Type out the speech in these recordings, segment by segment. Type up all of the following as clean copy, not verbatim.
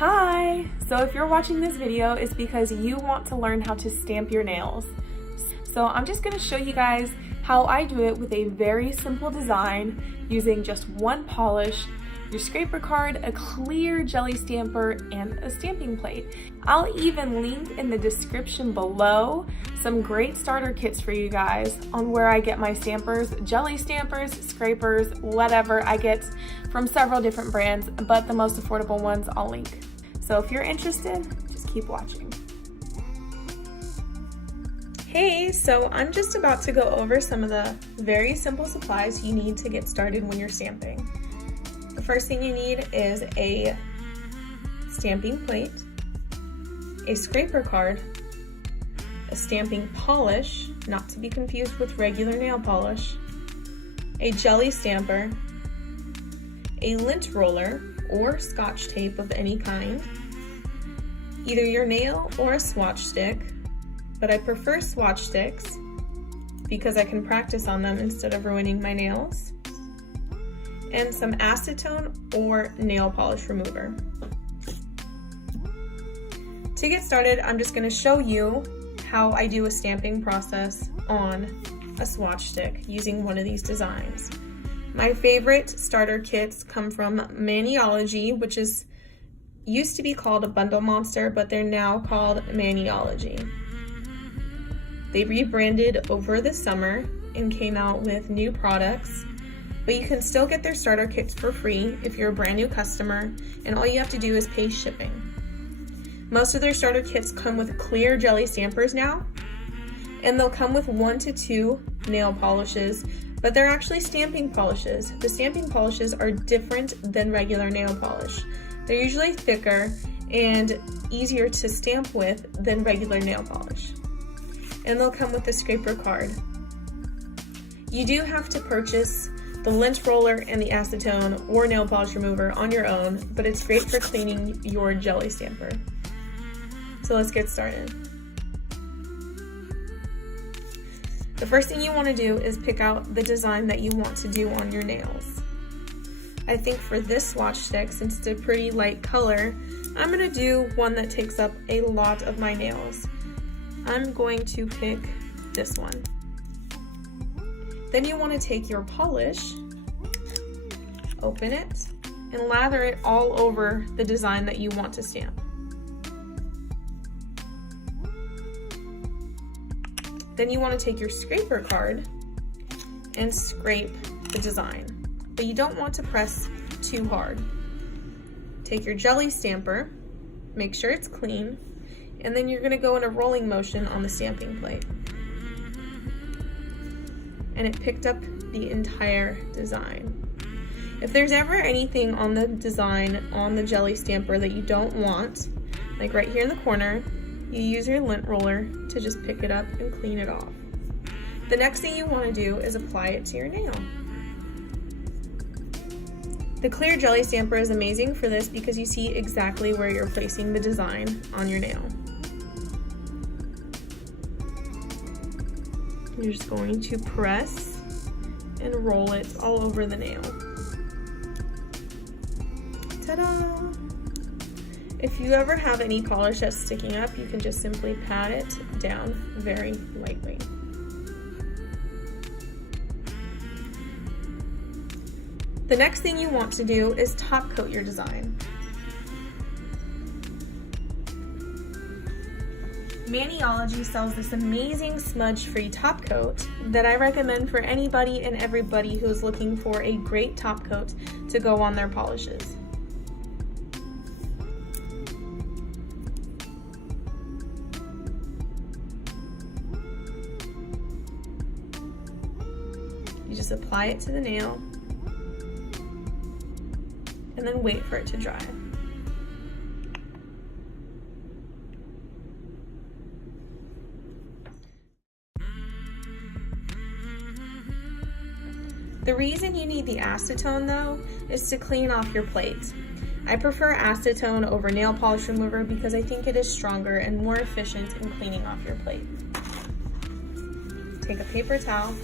Hi! So if you're watching this video, it's because you want to learn how to stamp your nails. So I'm just going to show you guys how I do it with a very simple design using just one polish, your scraper card, a clear jelly stamper, and a stamping plate. I'll even link in the description below some great starter kits for you guys on where I get my stampers, jelly stampers, scrapers, whatever. I get from several different brands, but the most affordable ones I'll link. So if you're interested, just keep watching. Hey, so I'm just about to go over some of the very simple supplies you need to get started when you're stamping. The first thing you need is a stamping plate, a scraper card, a stamping polish, not to be confused with regular nail polish, a jelly stamper, a lint roller or scotch tape of any kind, either your nail or a swatch stick, but I prefer swatch sticks because I can practice on them instead of ruining my nails, and some acetone or nail polish remover. To get started, I'm just going to show you how I do a stamping process on a swatch stick using one of these designs. My favorite starter kits come from Maniology, which used to be called a Bundle Monster, but they're now called Maniology. They rebranded over the summer and came out with new products, but you can still get their starter kits for free if you're a brand new customer, and all you have to do is pay shipping. Most of their starter kits come with clear jelly stampers now, and they'll come with 1 to 2 nail polishes, but they're actually stamping polishes. The stamping polishes are different than regular nail polish. They're usually thicker and easier to stamp with than regular nail polish. And they'll come with a scraper card. You do have to purchase the lint roller and the acetone or nail polish remover on your own, but it's great for cleaning your jelly stamper. So let's get started. The first thing you want to do is pick out the design that you want to do on your nails. I think for this swatch stick, since it's a pretty light color, I'm going to do one that takes up a lot of my nails. I'm going to pick this one. Then you want to take your polish, open it, and lather it all over the design that you want to stamp. Then you want to take your scraper card and scrape the design, but you don't want to press too hard. Take your jelly stamper, make sure it's clean, and then you're going to go in a rolling motion on the stamping plate. And it picked up the entire design. If there's ever anything on the design on the jelly stamper that you don't want, like right here in the corner, you use your lint roller to just pick it up and clean it off. The next thing you want to do is apply it to your nail. The clear jelly stamper is amazing for this because you see exactly where you're placing the design on your nail. You're just going to press and roll it all over the nail. Ta-da! If you ever have any polish that's sticking up, you can just simply pat it down very lightly. The next thing you want to do is top coat your design. Maniology sells this amazing smudge-free top coat that I recommend for anybody and everybody who's looking for a great top coat to go on their polishes. You just apply it to the nail and then wait for it to dry. The reason you need the acetone though is to clean off your plate. I prefer acetone over nail polish remover because I think it is stronger and more efficient in cleaning off your plate. Take a paper towel,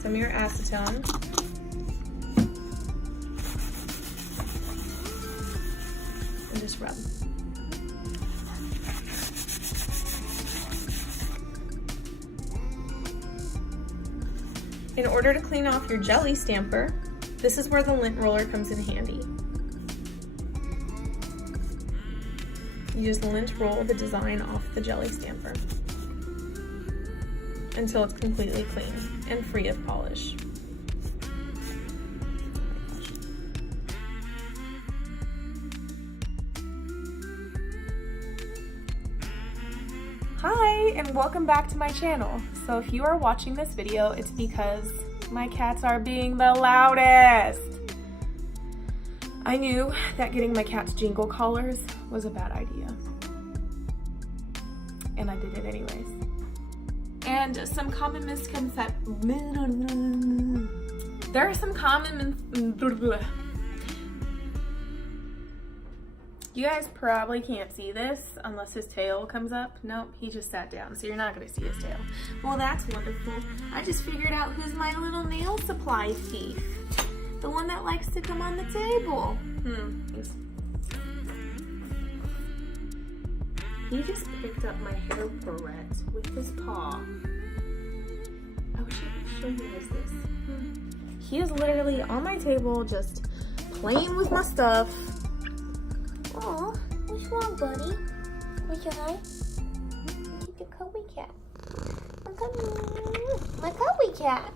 some of your acetone, just rub. In order to clean off your jelly stamper, this is where the lint roller comes in handy. You just lint roll the design off the jelly stamper until it's completely clean and free of polish. Hi, and welcome back to my channel. So if you are watching this video, it's because my cats are being the loudest. I knew that getting my cats jingle collars was a bad idea, and I did it anyways. And some common misconceptions. There are some common You guys probably can't see this unless his tail comes up. Nope, he just sat down, so you're not gonna see his tail. Well, that's wonderful. I just figured out who's my little nail supply thief. The one that likes to come on the table. Thanks. He just picked up my hair barrette with his paw. I wish I could show you guys this. He is literally on my table just playing with my stuff. Aw, what's wrong, buddy? What's your eye? Look at the cowboy cat. My cowboy cat.